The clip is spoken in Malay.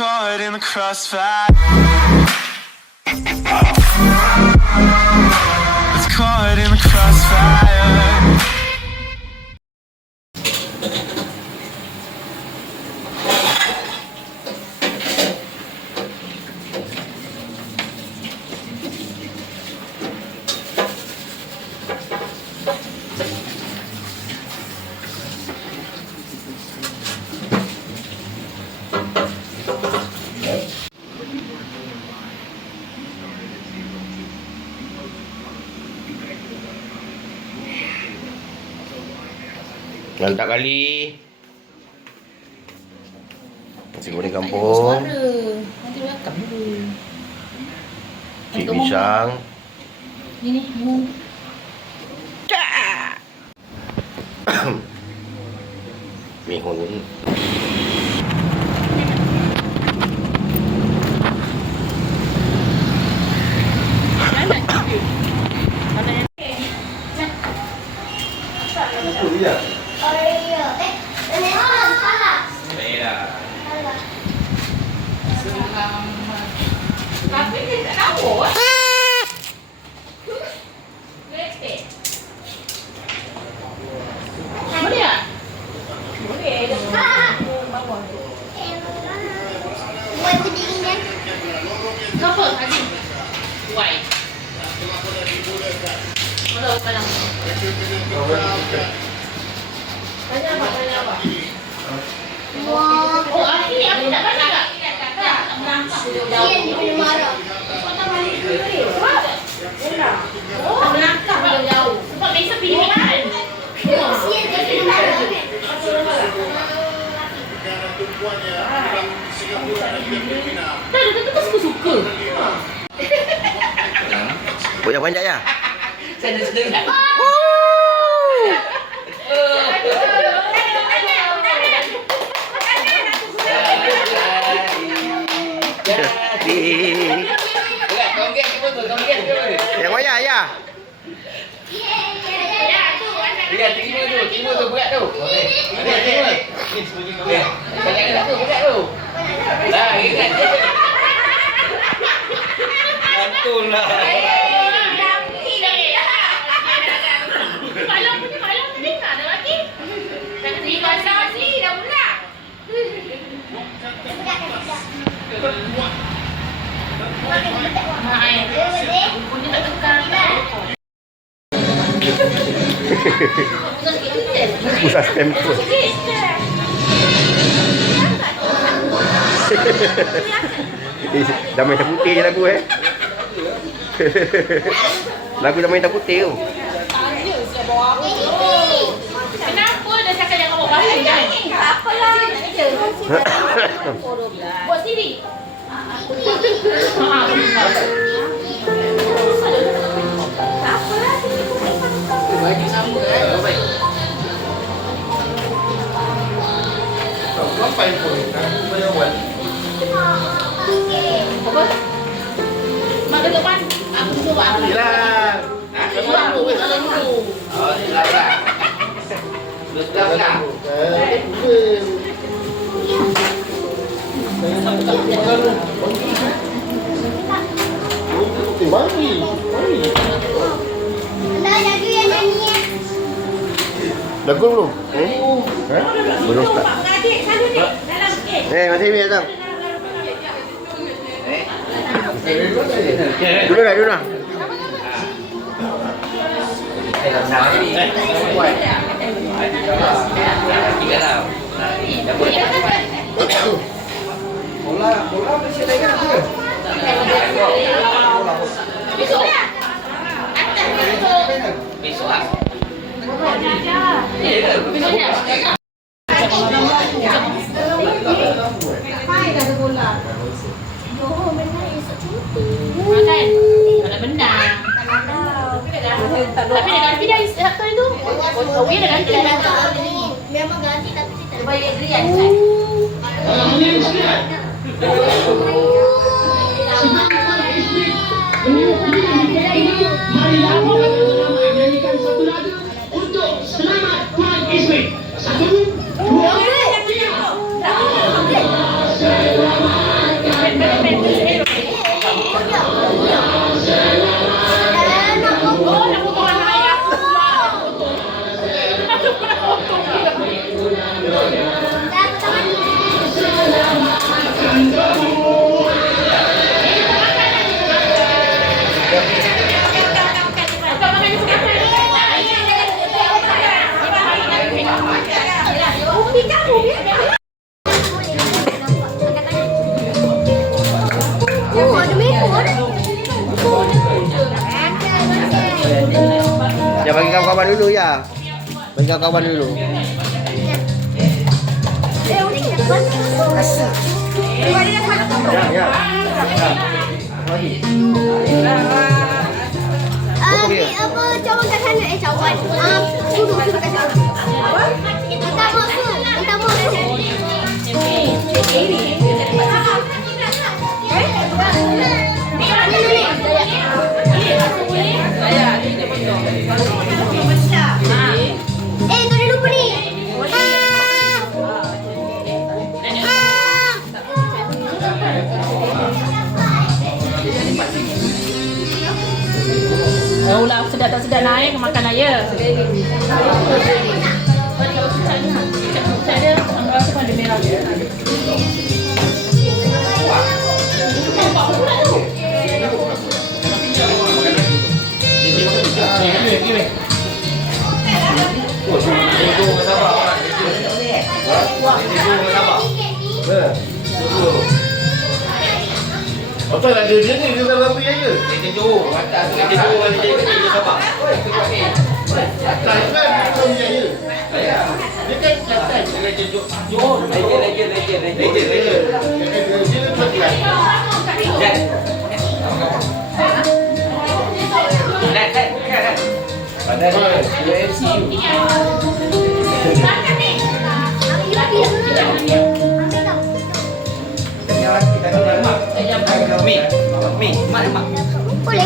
caught in the crossfire. It's caught in the crossfire. Mantap kali. Nasi goreng kampung. Nanti welcome dulu. Cik pisang. Ini mu. Mihun. Tapi dia tak tahu. Lepek. Boleh tak? Boleh. Bangun. Buat berdirinya. Kenapa tadi? Why? Kalau kadang. Tanya apa? Oh, akhirnya aku tak banyak tak? Tak menangkap jauh-jauh. Dia dia marah. Oh, menangkap jauh-jauh. Sebab biasa pilih kan? Dia dia marah. Tak, dia kata suka-suka. Buat yang panjang ya? Saya dah sedang. Yang mana ya? Dia terima tu berat tu. Dia terima. Ni sebiji kau. Banyak tu berat tu. Lah, ingat. Mantulah. Malam tadi tak ada lagi. Dah terima kasih dah pula. Punya tak tekan. Pusat stempel. Damai hitam putih je lagu Lagu damai hitam putih tu. Kenapa dah cakap jangan bawa bahan kan? Apalah. Buat sendiri. Bagi sama baik. Sampai pun bayar wan. Apa? Mak duduk pan. Aku duduk buat apa? Hilang. Nah, keluar dulu, keluar dulu. Oh, hilang. Betul tak? Mari. Lagu yang nyanyi. Lagu belum? Belum start. Mengadik selalu ni dalam kes. Masih ni datang. Dulu dah. Bola mesti lagi nak ke? Besok dah. Besok ah. Besok dah. Makan. Ada benda. Tapi dah ganti dah Sabtu itu. Oh, dia dah ganti dah. Memang ganti tapi kita Bayar rian kan. Marilah bersama menyanyikan satu lagu untuk selamat Tuan Ismail. 1, 2, 3. Selamat Oh, nakukuha na kaya. Ya bagi kawan-kawan dulu ya. Bagi kawan-kawan dulu. Ya, ya. Apa cawan kat sana? Cawan. Suruh kat sana. Minta masuk. Minta masuk. Tu dia lupa ni. Ulah sedap tak sedap naik makan aja. Saya rasa pada merah. Betul lah dia ni dia dalam api aja. Dia tunjuk atas dia tunjuk dia sabar. Atas kan dia punya je. Dia kan atas dia tunjuk. Lagi. Dan. Padahal dia MCU. Makan ni. Mi, mak. Boleh.